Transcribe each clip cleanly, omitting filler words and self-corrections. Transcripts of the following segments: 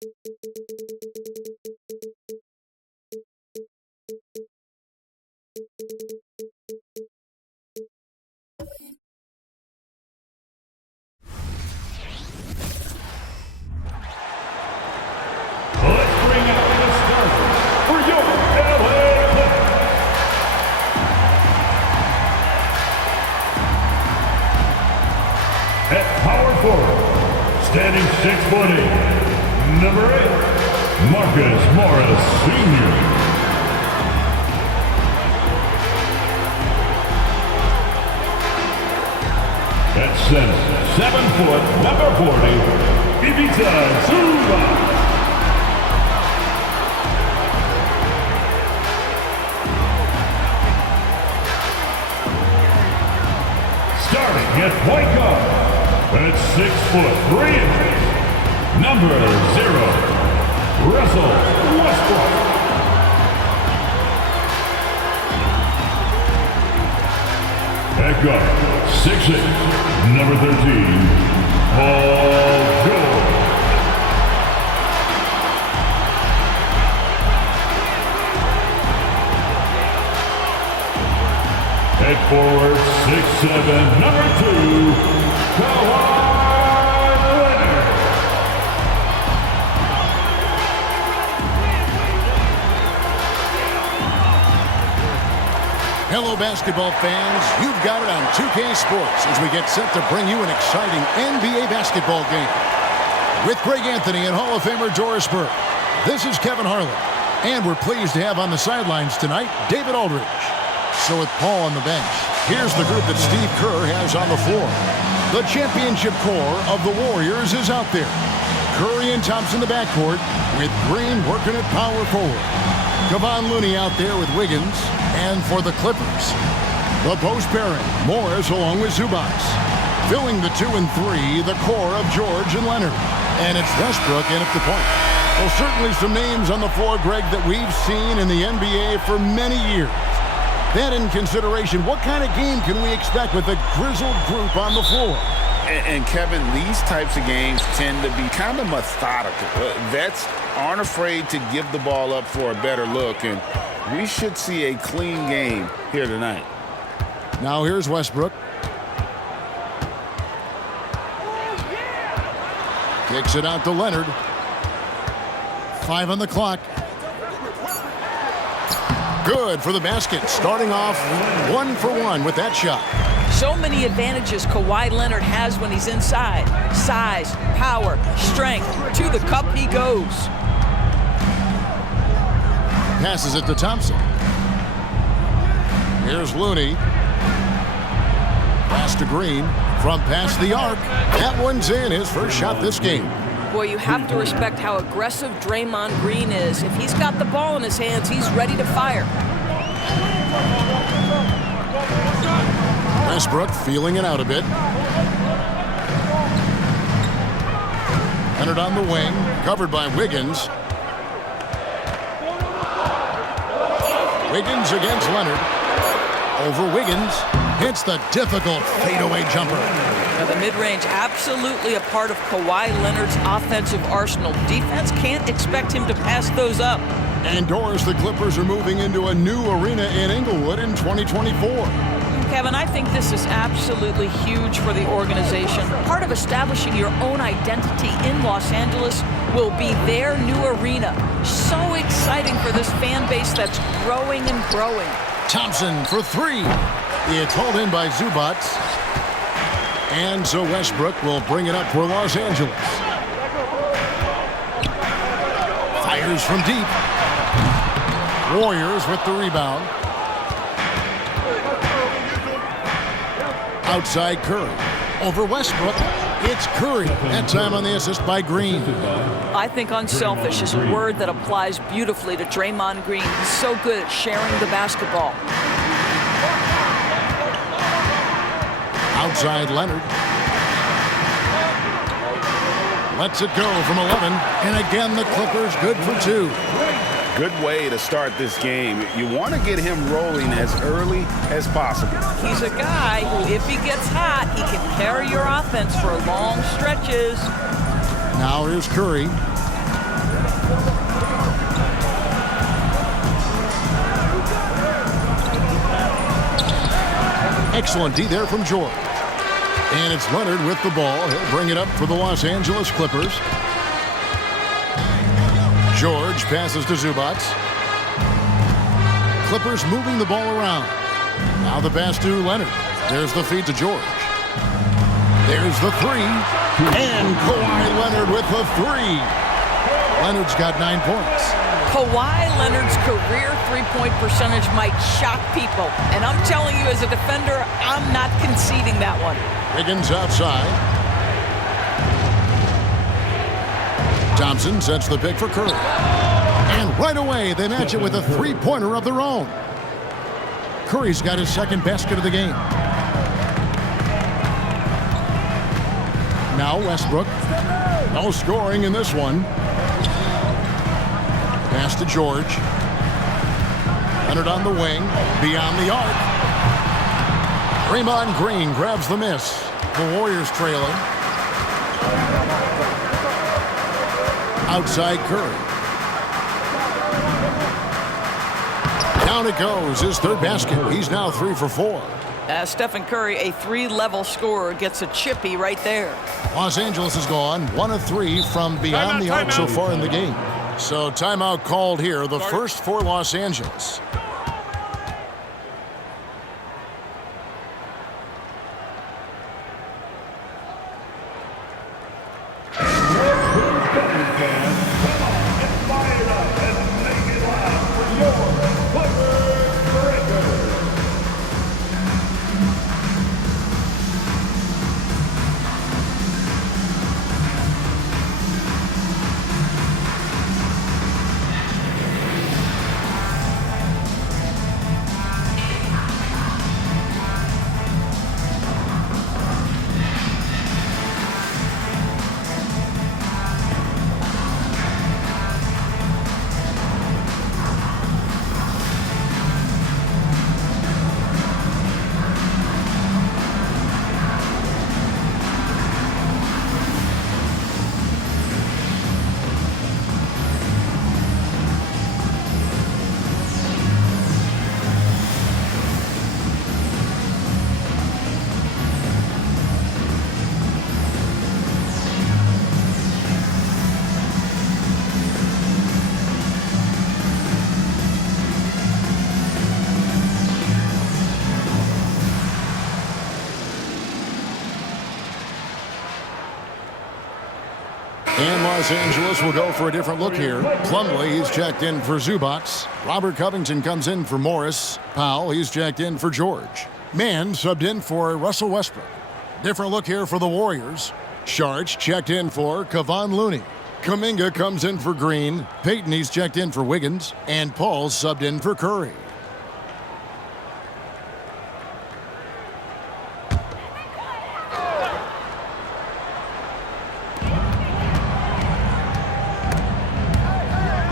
Let's bring out the starters for your LA Clippers. At power forward, standing 6'8", number 8, Marcus Morris Sr. At center, 7 foot, number 40, Ivica Zubac. Starting at point guard, at 6'3", number 0, Russell Westbrook. At guard, 6'8", number 13, Paul George. At forward, 6'7", number 2, Kawhi Leonard. Hello, basketball fans. You've got it on 2K Sports as we get set to bring you an exciting NBA basketball game. With Greg Anthony and Hall of Famer Doris Burke, this is Kevin Harlan. And we're pleased to have on the sidelines tonight, David Aldridge. So with Paul on the bench, here's the group that Steve Kerr has on the floor. The championship core of the Warriors is out there. Curry and Thompson in the backcourt, with Green working at power forward. Kevon Looney out there with Wiggins, and for the Clippers, the post pairing, Morris along with Zubac. Filling the 2 and 3, the core of George and Leonard. And it's Westbrook in at the point. Well, certainly some names on the floor, Greg, that we've seen in the NBA for many years. That in consideration, what kind of game can we expect with a grizzled group on the floor? And Kevin, these types of games tend to be kind of methodical. Vets aren't afraid to give the ball up for a better look, and we should see a clean game here tonight. Now here's Westbrook. Kicks it out to Leonard. 5 on the clock. Good for the basket. Starting off 1 for 1 with that shot. So many advantages Kawhi Leonard has when he's inside. Size, power, strength. To the cup he goes. Passes it to Thompson. Here's Looney. Pass to Green. From past the arc. That one's in. His first shot this game. Boy, you have to respect how aggressive Draymond Green is. If he's got the ball in his hands, he's ready to fire. Westbrook feeling it out a bit. Leonard on the wing, covered by Wiggins. Wiggins against Leonard. Over Wiggins. Hits the difficult fadeaway jumper. Now, the mid-range absolutely a part of Kawhi Leonard's offensive arsenal. Defense can't expect him to pass those up. And Doris, the Clippers are moving into a new arena in Inglewood in 2024. Kevin, I think this is absolutely huge for the organization. Part of establishing your own identity in Los Angeles will be their new arena. So exciting for this fan base that's growing and growing. Thompson for 3. It's hauled in by Zubac. And so Westbrook will bring it up for Los Angeles. Fires from deep. Warriors with the rebound. Outside Curry. Over Westbrook. It's Curry. That time on the assist by Green. I think unselfish is a word that applies beautifully to Draymond Green. He's so good at sharing the basketball. Outside Leonard. Lets it go from 11. And again, the Clippers good for 2. Good way to start this game. You want to get him rolling as early as possible. He's a guy who, if he gets hot, he can carry your offense for long stretches. Now here's Curry. Excellent D there from George. And it's Leonard with the ball. He'll bring it up for the Los Angeles Clippers. George passes to Zubac. Clippers moving the ball around. Now the pass to Leonard. There's the feed to George. There's the three. And Kawhi Leonard with the three. Leonard's got 9 points. Kawhi Leonard's career three-point percentage might shock people. And I'm telling you, as a defender, I'm not conceding that one. Wiggins outside. Thompson sets the pick for Curry. And right away, they match it with a three-pointer of their own. Curry's got his second basket of the game. Now Westbrook. No scoring in this one. Pass to George. Leonard on the wing. Beyond the arc. Draymond Green grabs the miss. The Warriors trailing. Outside Curry. Down it goes. His third basket. He's now 3 for 4. Stephen Curry, a 3-level scorer, gets a chippy right there. Los Angeles has gone 1 of 3 from beyond the arc so far in the game. So timeout called here, the first for Los Angeles. And Los Angeles will go for a different look here. Plumlee, he's checked in for Zubac. Robert Covington comes in for Morris. Powell, he's checked in for George. Mann subbed in for Russell Westbrook. Different look here for the Warriors. Sharch checked in for Kevon Looney. Kuminga comes in for Green. Payton, he's checked in for Wiggins. And Paul subbed in for Curry.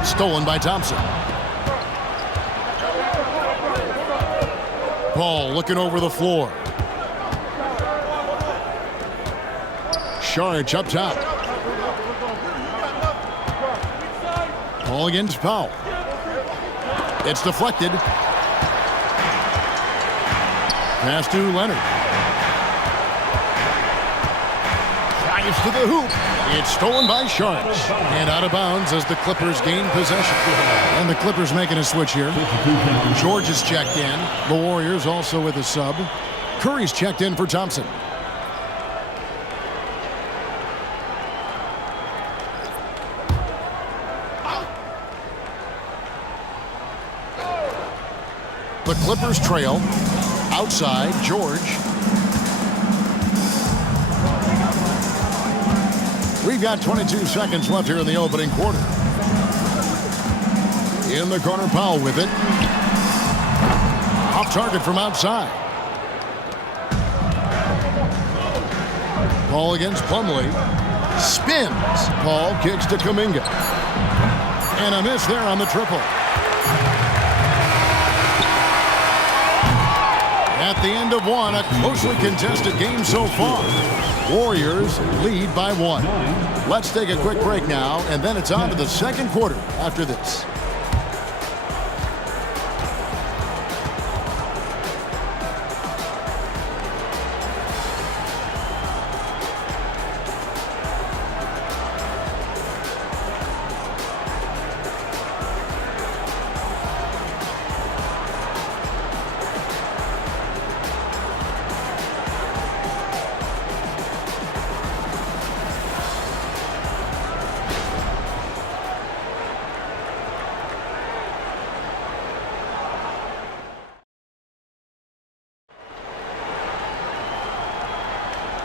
Stolen by Thompson. Paul looking over the floor. Sharch up top. Paul against Powell. It's deflected. Pass to Leonard. Drives to the hoop. It's stolen by Sharch. And out of bounds as the Clippers gain possession. And the Clippers making a switch here. George is checked in. The Warriors also with a sub. Curry's checked in for Thompson. The Clippers trail. Outside, George. We've got 22 seconds left here in the opening quarter. In the corner, Powell with it. Off target from outside. Paul against Plumlee. Spins. Paul kicks to Kuminga. And a miss there on the triple. At the end of one, a closely contested game so far. Warriors lead by 1. Let's take a quick break now, and then it's on to the second quarter after this.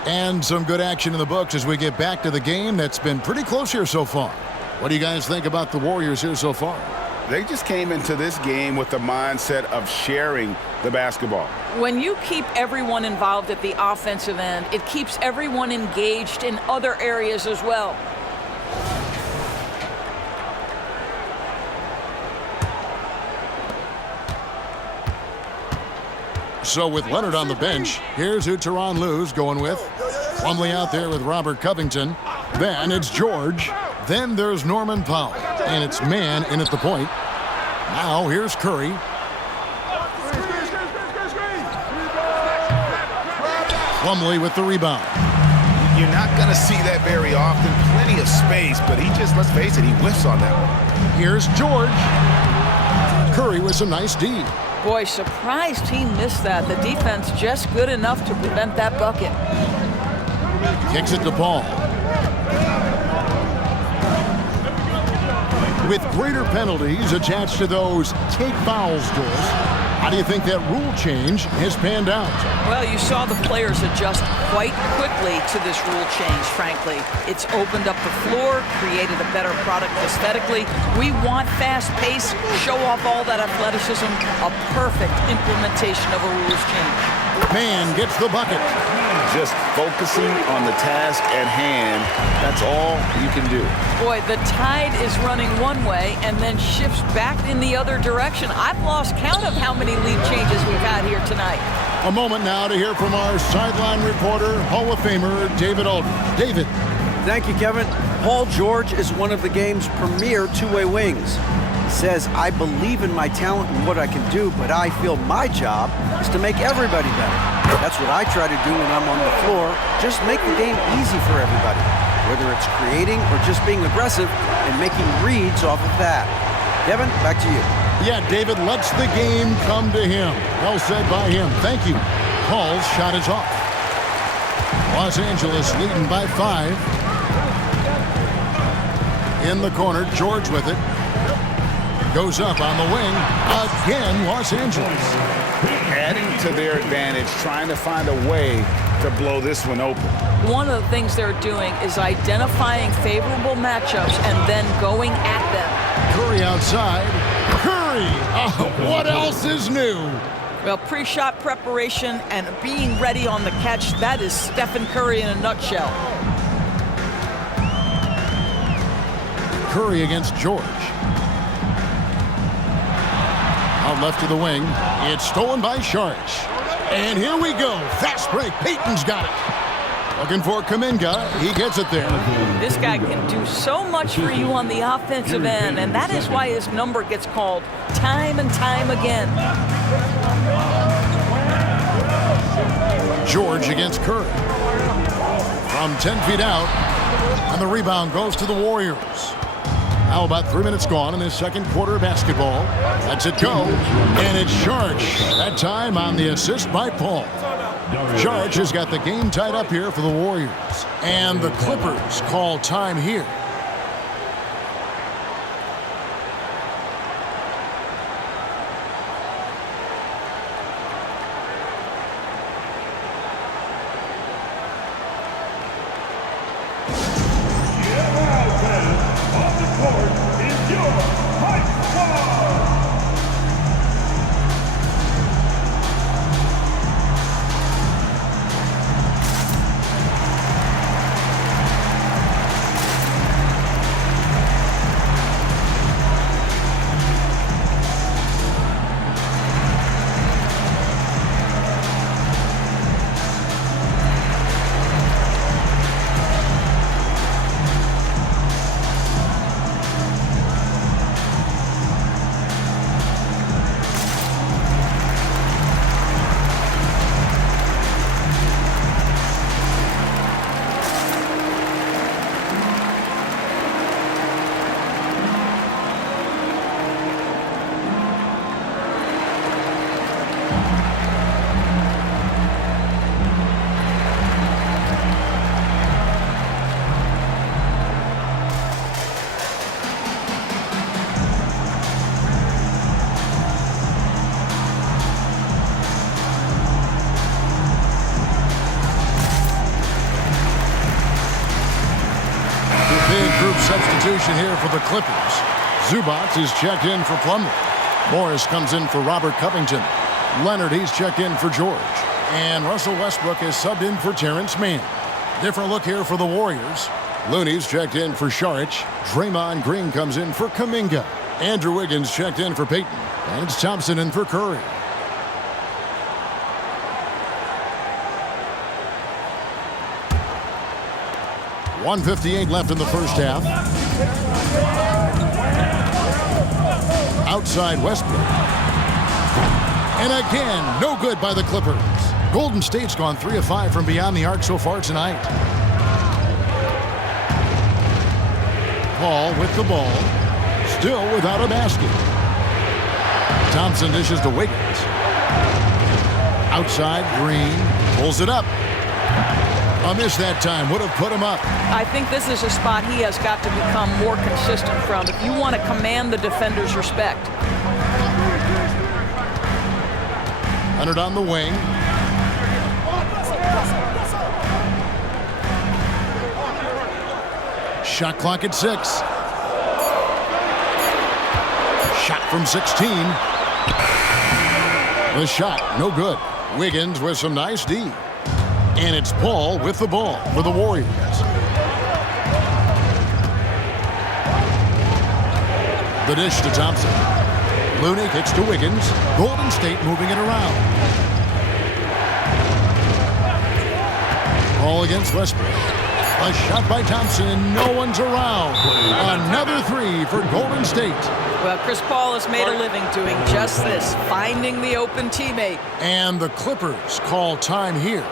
And some good action in the books as we get back to the game that's been pretty close here so far. What do you guys think about the Warriors here so far? They just came into this game with the mindset of sharing the basketball. When you keep everyone involved at the offensive end, it keeps everyone engaged in other areas as well. So with Leonard on the bench, here's who Tyronn Lue's going with. Plumlee out there with Robert Covington. Then it's George. Then there's Norman Powell. And it's Mann in at the point. Now here's Curry. Plumlee with the rebound. You're not going to see that very often. Plenty of space, but he just, let's face it, he whiffs on that one. Here's George. Curry with some nice D. Boy, surprised he missed that. The defense just good enough to prevent that bucket. Kicks it to Paul. With greater penalties attached to those take fouls, Doris, how do you think that rule change has panned out? Well, you saw the players adjust quite quickly to this rule change, frankly. It's opened up the floor, created a better product aesthetically. We want fast pace, show off all that athleticism, a perfect implementation of a rules change. Mann gets the bucket. Just focusing on the task at hand, that's all you can do. Boy, the tide is running one way and then shifts back in the other direction. I've lost count of how many lead changes we've had here tonight. A moment now to hear from our sideline reporter, Hall of Famer David Aldridge. David. Thank you, Kevin. Paul George is one of the game's premier two-way wings. He says, I believe in my talent and what I can do, but I feel my job is to make everybody better. That's what I try to do when I'm on the floor. Just make the game easy for everybody, whether it's creating or just being aggressive and making reads off of that. Kevin, back to you. Yeah, David lets the game come to him. Well said by him. Thank you. Paul's shot is off. Los Angeles leading by 5. In the corner, George with it. Goes up on the wing. Again, Los Angeles. Adding to their advantage, trying to find a way to blow this one open. One of the things they're doing is identifying favorable matchups and then going at them. Curry outside. Curry! What else is new? Well, pre-shot preparation and being ready on the catch, that is Stephen Curry in a nutshell. Curry against George. Out left to the wing. It's stolen by Sharks. And here we go. Fast break. Payton's got it. Looking for Kuminga. He gets it there. This guy can do so much for you on the offensive end, and that is why his number gets called time and time again. George against Curry. From 10 feet out. And the rebound goes to the Warriors. Now about 3 minutes gone in this second quarter of basketball. Lets it go. And it's Sharch. That time on the assist by Paul. Sharch has got the game tied up here for the Warriors. And the Clippers call time here. Substitution here for the Clippers. Zubac is checked in for Plumlee. Morris comes in for Robert Covington. Leonard, he's checked in for George. And Russell Westbrook is subbed in for Terrence Mann. Different look here for the Warriors. Looney's checked in for Saric. Draymond Green comes in for Kuminga. Andrew Wiggins checked in for Payton. And it's Thompson in for Curry. .158 left in the first half. Outside Westbrook. And again, no good by the Clippers. Golden State's gone 3 of 5 from beyond the arc so far tonight. Paul with the ball. Still without a basket. Thompson dishes to Wiggins. Outside, Green pulls it up. A miss that time. Would have put him up. I think this is a spot he has got to become more consistent from if you want to command the defender's respect. Leonard on the wing. Shot clock at 6. Shot from 16. The shot, no good. Wiggins with some nice D. And it's Paul with the ball for the Warriors. The dish to Thompson. Looney kicks to Wiggins. Golden State moving it around. Ball against Westbrook. A shot by Thompson and no one's around. Another 3 for Golden State. Well, Chris Paul has made a living doing just this, finding the open teammate. And the Clippers call time here.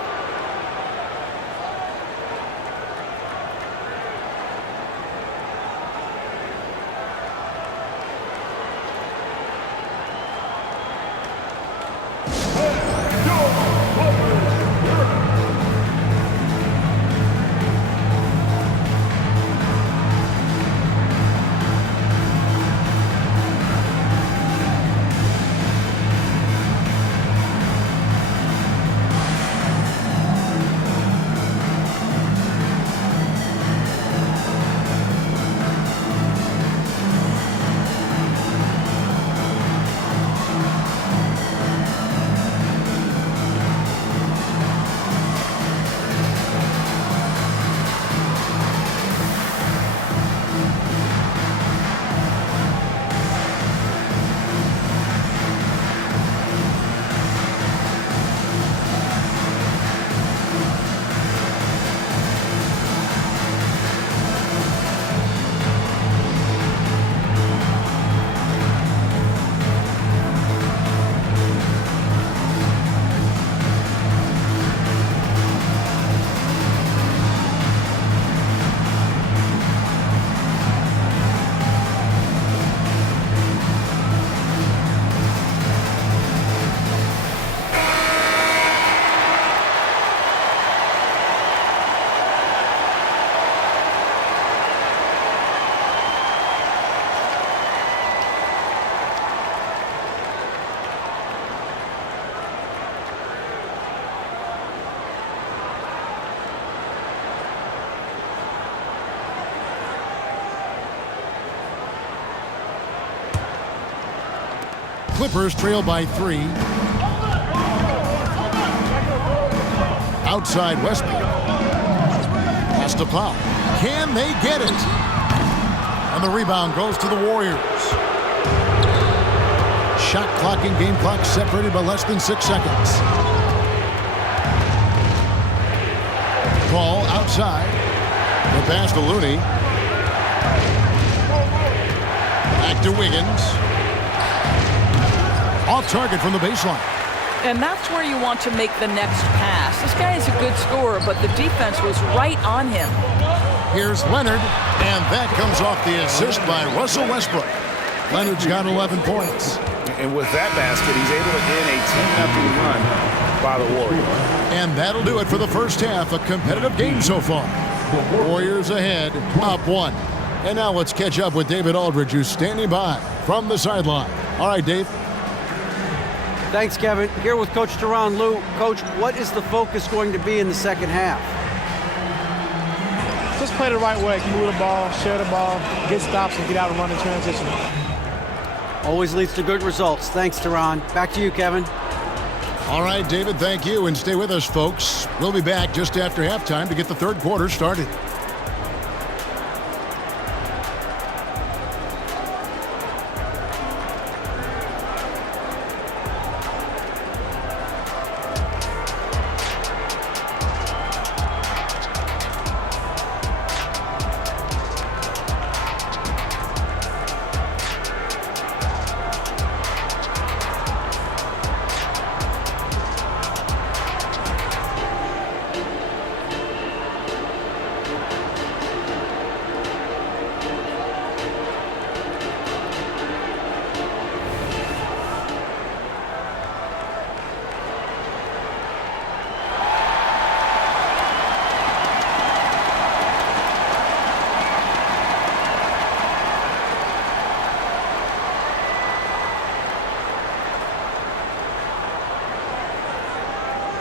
Clippers trail by 3. Outside Westbrook. Pass to Paul. Can they get it? And the rebound goes to the Warriors. Shot clock and game clock separated by less than 6 seconds. Paul outside. The pass to Looney. Back to Wiggins. Off target from the baseline. And that's where you want to make the next pass. This guy is a good scorer, but the defense was right on him. Here's Leonard, and that comes off the assist by Russell Westbrook. Leonard's got 11 points. And with that basket, he's able to end a 10-0 run by the Warriors. And that'll do it for the first half. A competitive game so far. The Warriors ahead, up 1. And now let's catch up with David Aldridge, who's standing by from the sideline. All right, Dave. Thanks, Kevin. Here with Coach Tyronn Lue. Coach, what is the focus going to be in the second half? To just play the right way. Move the ball, share the ball, get stops, and get out and run in transition. Always leads to good results. Thanks, Teron. Back to you, Kevin. All right, David, thank you. And stay with us, folks. We'll be back just after halftime to get the third quarter started.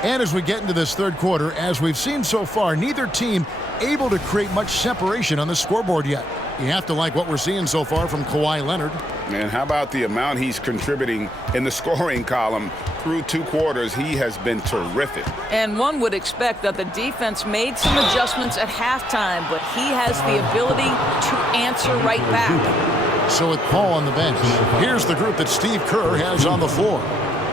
And as we get into this third quarter, as we've seen so far, neither team able to create much separation on the scoreboard yet. You have to like what we're seeing so far from Kawhi Leonard. Man, how about the amount he's contributing in the scoring column through 2 quarters? He has been terrific. And one would expect that the defense made some adjustments at halftime, but he has the ability to answer right back. So with Paul on the bench, here's the group that Steve Kerr has on the floor.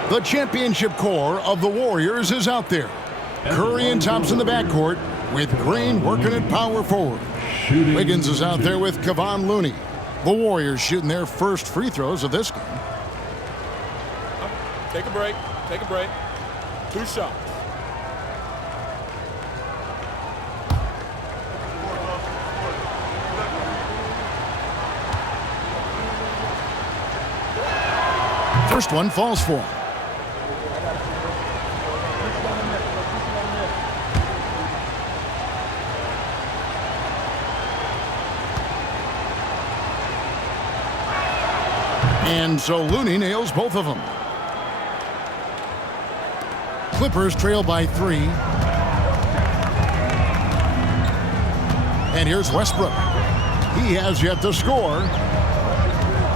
The championship core of the Warriors is out there. Curry and Thompson in the backcourt, with Green working at power forward. Wiggins is out there with Kevon Looney. The Warriors shooting their first free throws of this game. Take a break. Take a break. 2 shots. First one falls for him. And so Looney nails both of them. Clippers trail by 3. And here's Westbrook. He has yet to score.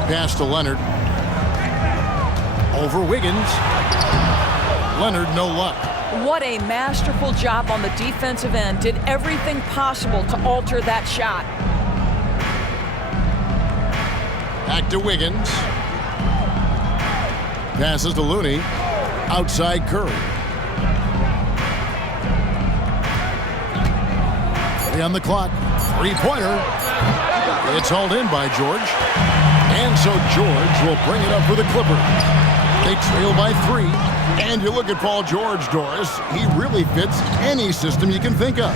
Pass to Leonard. Over Wiggins. Leonard, no luck. What a masterful job on the defensive end. Did everything possible to alter that shot. Back to Wiggins. Passes to Looney. Outside Curry. On the clock. 3-pointer. It's hauled in by George. And so George will bring it up for the Clippers. They trail by 3. And you look at Paul George, Doris. He really fits any system you can think of.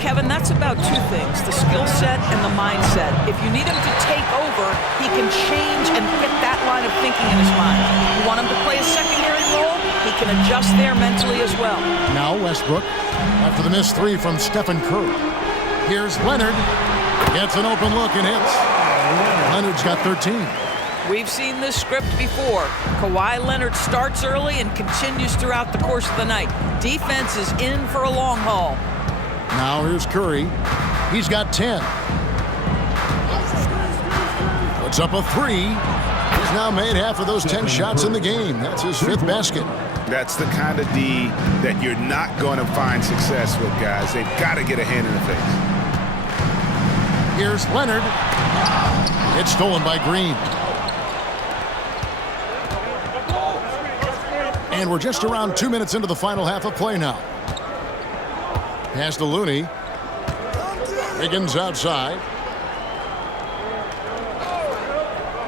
Kevin, that's about 2 things, the skill set and the mindset. If you need him to take over, he can change and get that line of thinking in his mind. You want him to play a secondary role, he can adjust there mentally as well. Now Westbrook, after the missed 3 from Stephen Curry. Here's Leonard, gets an open look and hits. Leonard's got 13. We've seen this script before. Kawhi Leonard starts early and continues throughout the course of the night. Defense is in for a long haul. Now here's Curry. He's got 10. Puts up a 3. He's now made half of those 10 shots in the game. That's his 5th basket. That's the kind of D that you're not going to find success with, guys. They've got to get a hand in the face. Here's Leonard. It's stolen by Green. And we're just around 2 minutes into the final half of play now. Pass to Looney. Wiggins outside.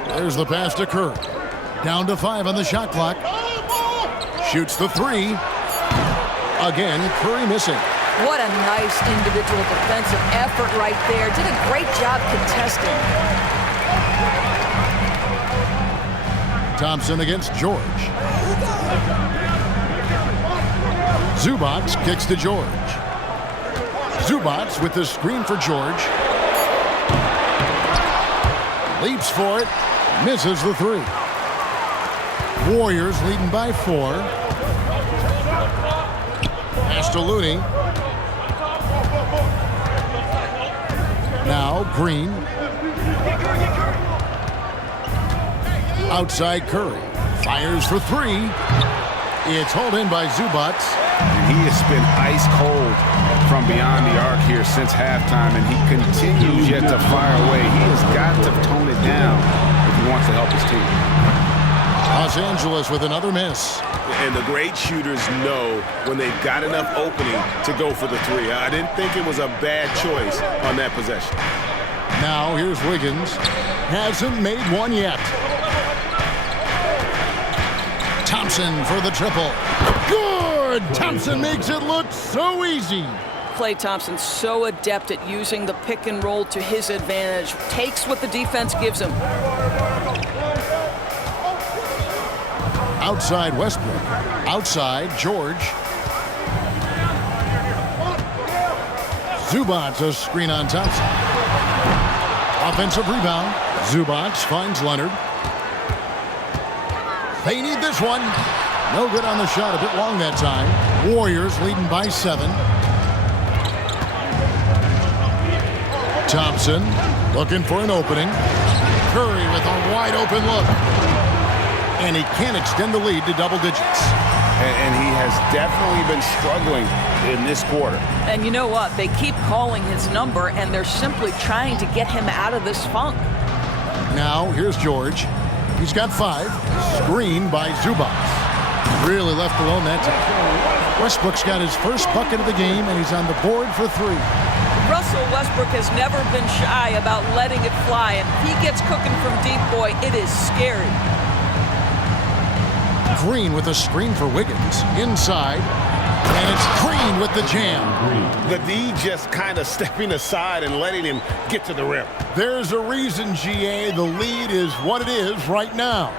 There's the pass to Kerr. Down to 5 on the shot clock. Shoots the 3. Again, Curry missing. What a nice individual defensive effort right there. Did a great job contesting. Thompson against George. Zubac kicks to George. Zubac with the screen for George. Leaps for it. Misses the 3. Warriors leading by 4. Pass to Looney. Now Green. Outside Curry. Fires for three. It's hauled in by Zubac. And he has been ice cold from beyond the arc here since halftime, and he continues yet to fire away. He has got to tone it down if he wants to help his team. Los Angeles with another miss. And the great shooters know when they've got enough opening to go for the three. I didn't think it was a bad choice on that possession. Now here's Wiggins. Hasn't made one yet. Thompson for the triple. Good! Thompson makes it look so easy. Klay Thompson so adept at using the pick and roll to his advantage. Takes what the defense gives him. Outside Westbrook. Outside George. Zubac a screen on Thompson. Offensive rebound. Zubac finds Leonard. They need this one. No good on the shot. A bit long that time. Warriors leading by 7. Thompson looking for an opening. Curry with a wide open look. And he can't extend the lead to double digits. And he has definitely been struggling in this quarter. And you know what? They keep calling his number, and they're simply trying to get him out of this funk. Now here's George. He's got 5. Screened by Zubac. Really left alone that time. Westbrook's got his first bucket of the game, and he's on the board for 3. Russell Westbrook has never been shy about letting it fly, and if he gets cooking from deep, boy, it is scary. Green with a screen for Wiggins. Inside. And it's Green with the jam. The D just kind of stepping aside and letting him get to the rim. There's a reason, GA. The lead is what it is right now.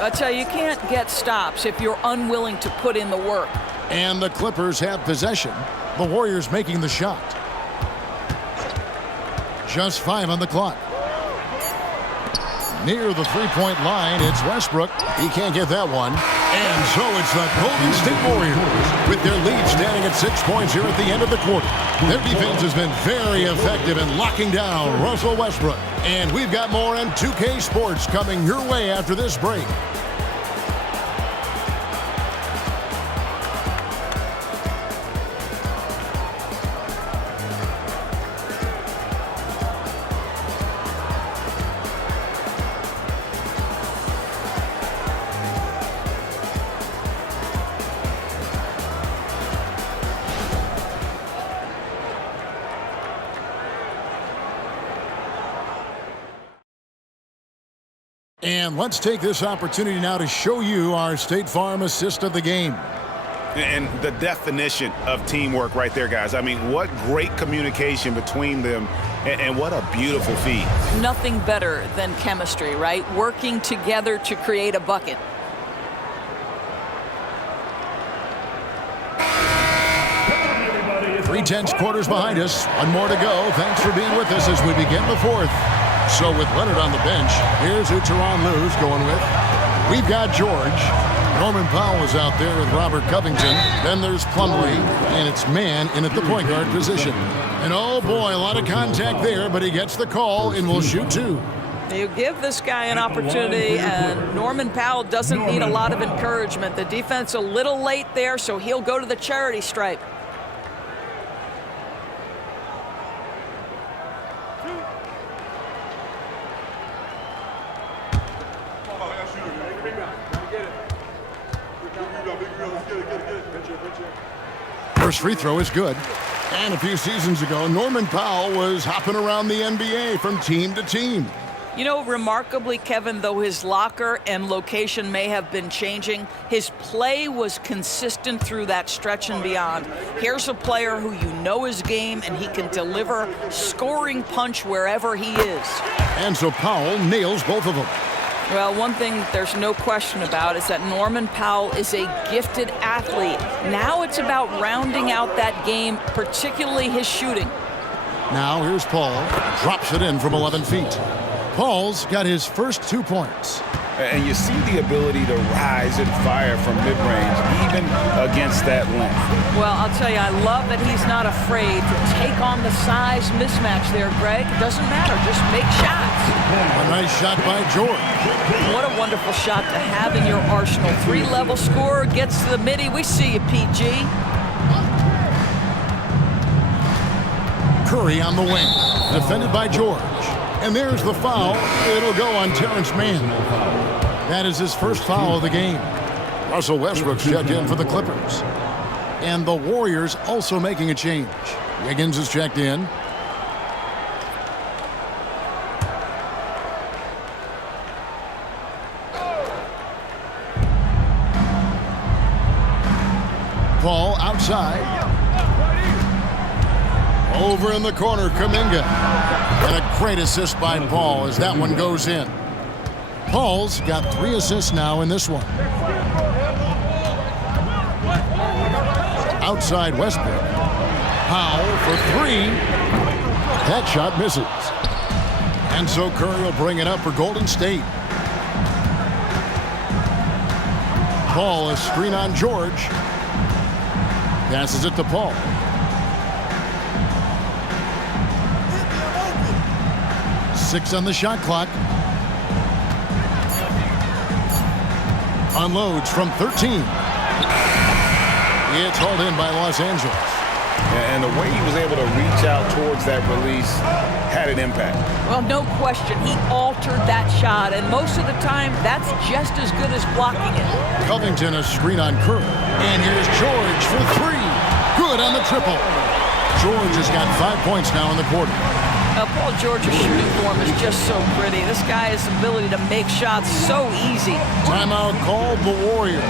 I tell you, you can't get stops if you're unwilling to put in the work. And the Clippers have possession. The Warriors making the shot. Just 5 on the clock. Near the three-point line, it's Westbrook. He can't get that one. And so it's the Golden State Warriors with their lead standing at 6 points here at the end of the quarter. Their defense has been very effective in locking down Russell Westbrook. And we've got more on 2K Sports coming your way after this break. And let's take this opportunity now to show you our State Farm assist of the game. And the definition of teamwork right there, guys. I mean, what great communication between them, and what a beautiful feat. Nothing better than chemistry, right? Working together to create a bucket. Three tenths quarters behind us. One more to go. Thanks for being with us as we begin the fourth. So with Leonard on the bench, here's who Tyronn Lue's going with. We've got George. Norman Powell is out there with Robert Covington. Then there's Plumlee, and it's man in at the point guard position. And oh boy, a lot of contact there, but he gets the call and will shoot 2. You give this guy an opportunity, and Norman Powell doesn't need a lot of encouragement. The defense a little late there, so he'll go to the charity stripe. First free throw is good. And a few seasons ago, Norman Powell was hopping around the NBA from team to team. You know, remarkably, Kevin, though his locker and location may have been changing, his play was consistent through that stretch and beyond. Here's a player who you know his game, and he can deliver scoring punch wherever he is. And so Powell nails both of them. Well, one thing there's no question about is that Norman Powell is a gifted athlete. Now it's about rounding out that game, particularly his shooting. Now here's Paul. Drops it in from 11 feet. Paul's got his first 2 points. And you see the ability to rise and fire from mid-range, even against that length. Well, I'll tell you, I love that he's not afraid to take on the size mismatch there, Greg. Doesn't matter. Just make shots. A nice shot by George. What a wonderful shot to have in your arsenal. 3-level scorer gets to the midi. We see you, PG. Curry on the wing, defended by George. And there's the foul. It'll go on Terrence Mann. That is his first foul of the game. Russell Westbrook's checked in for the Clippers. And the Warriors also making a change. Wiggins is checked in. Paul outside. Over in the corner, Kuminga. And a great assist by Paul as that one goes in. Paul's got 3 assists now in this one. Outside Westbrook. Powell for 3. That shot misses. And so Curry will bring it up for Golden State. Paul, a screen on George. Passes it to Paul. Six on the shot clock. Unloads from 13. It's hauled in by Los Angeles. And the way he was able to reach out towards that release had an impact. Well, no question. He altered that shot, and most of the time, that's just as good as blocking it. Covington, a screen on Curry. And here's George for 3. Good on the triple. George has got 5 points now in the quarter. Paul George's shooting form is just so pretty. This guy has the ability to make shots so easy. Timeout called the Warriors.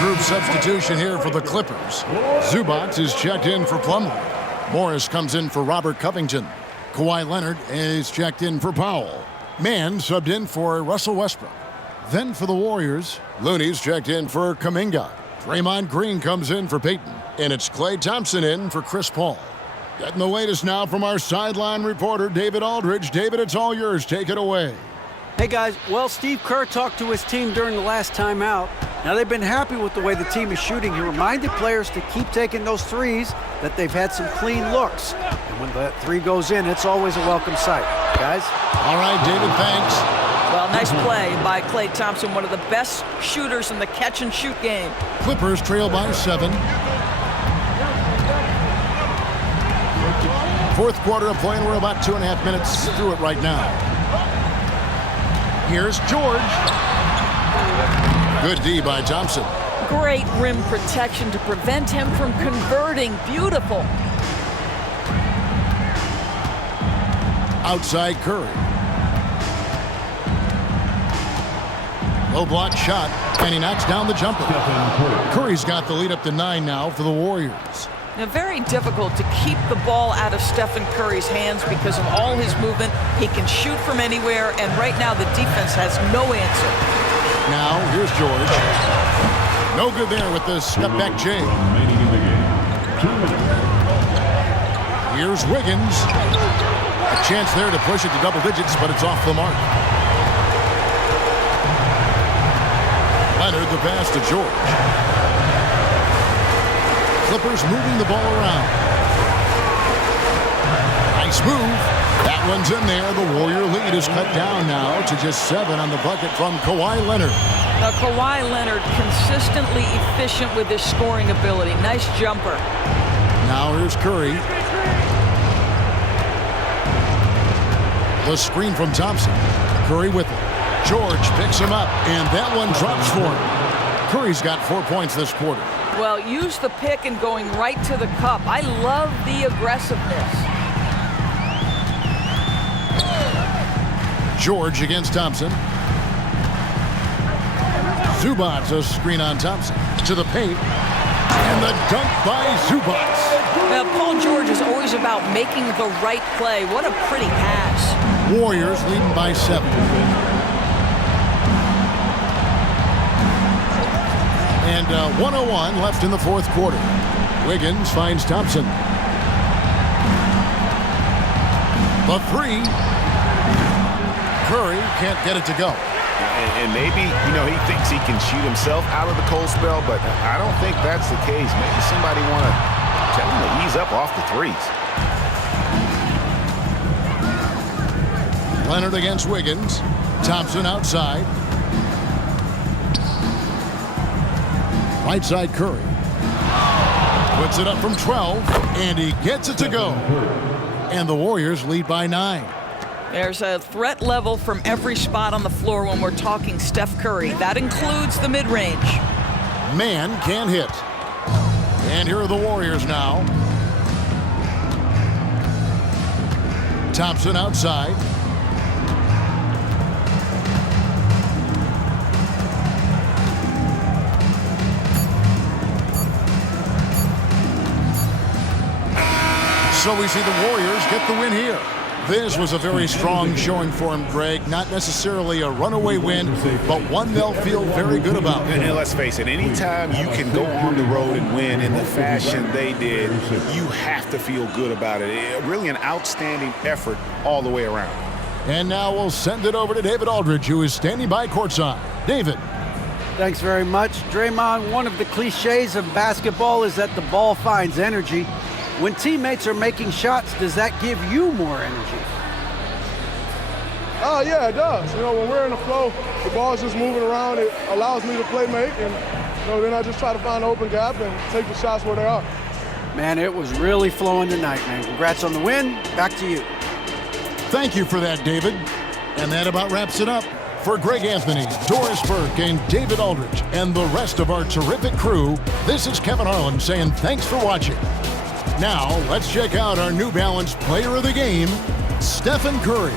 Group substitution here for the Clippers. Zubac is checked in for Plumlee. Morris comes in for Robert Covington. Kawhi Leonard is checked in for Powell. Mann subbed in for Russell Westbrook. Then for the Warriors, Looney's checked in for Kuminga. Draymond Green comes in for Peyton. And it's Klay Thompson in for Chris Paul. Getting the latest now from our sideline reporter, David Aldridge. David, it's all yours. Take it away. Hey guys, well, Steve Kerr talked to his team during the last timeout. Now they've been happy with the way the team is shooting. He reminded players to keep taking those threes, that they've had some clean looks. And when that 3 goes in, it's always a welcome sight. Guys? All right, David, thanks. Well, nice play by Klay Thompson, one of the best shooters in the catch-and-shoot game. Clippers trail by 7. Fourth quarter of play, and we're about 2.5 minutes through it right now. Here's George. Good D by Thompson. Great rim protection to prevent him from converting. Beautiful. Outside Curry. Low block shot, and he knocks down the jumper. Curry's got the lead up to 9 now for the Warriors. Now, very difficult to keep the ball out of Stephen Curry's hands because of all his movement. He can shoot from anywhere, and right now the defense has no answer. Now, here's George. No good there with the step-back J. Here's Wiggins. A chance there to push it to double digits, but it's off the mark. Leonard the pass to George. Clippers moving the ball around. Nice move. That one's in there. The Warrior lead is cut down now to just 7 on the bucket from Kawhi Leonard. Now, Kawhi Leonard consistently efficient with his scoring ability. Nice jumper. Now here's Curry. The screen from Thompson. Curry with it. George picks him up, and that one drops for him. Curry's got 4 points this quarter. Well, use the pick and going right to the cup. I love the aggressiveness. George against Thompson. Zubac, a screen on Thompson. To the paint. And the dunk by Zubac. Now, Paul George is always about making the right play. What a pretty pass. Warriors leading by 7. And 1:01 left in the fourth quarter. Wiggins finds Thompson. The 3. Curry can't get it to go. And maybe, he thinks he can shoot himself out of the cold spell, but I don't think that's the case. Maybe somebody want to tell him to ease up off the threes. Leonard against Wiggins. Thompson outside. Right side Curry. Puts it up from 12, and he gets it to go. And the Warriors lead by 9. There's a threat level from every spot on the floor when we're talking Steph Curry. That includes the mid-range. Man can't hit. And here are the Warriors now. Thompson outside. So we see the Warriors get the win here. This was a very strong showing for him, Greg. Not necessarily a runaway win, but one they'll feel very good about. And let's face it, anytime you can go on the road and win in the fashion they did, you have to feel good about it. Really an outstanding effort all the way around. And now we'll send it over to David Aldridge, who is standing by courtside. David. Thanks very much. Draymond, one of the cliches of basketball is that the ball finds energy. When teammates are making shots, does that give you more energy? Yeah, it does. When we're in the flow, the ball's just moving around. It allows me to play make, and then I just try to find an open gap and take the shots where they are. Man, it was really flowing tonight, man. Congrats on the win. Back to you. Thank you for that, David. And that about wraps it up. For Greg Anthony, Doris Burke, and David Aldridge, and the rest of our terrific crew, this is Kevin Harlan saying thanks for watching. Now, let's check out our New Balance player of the game, Stephen Curry.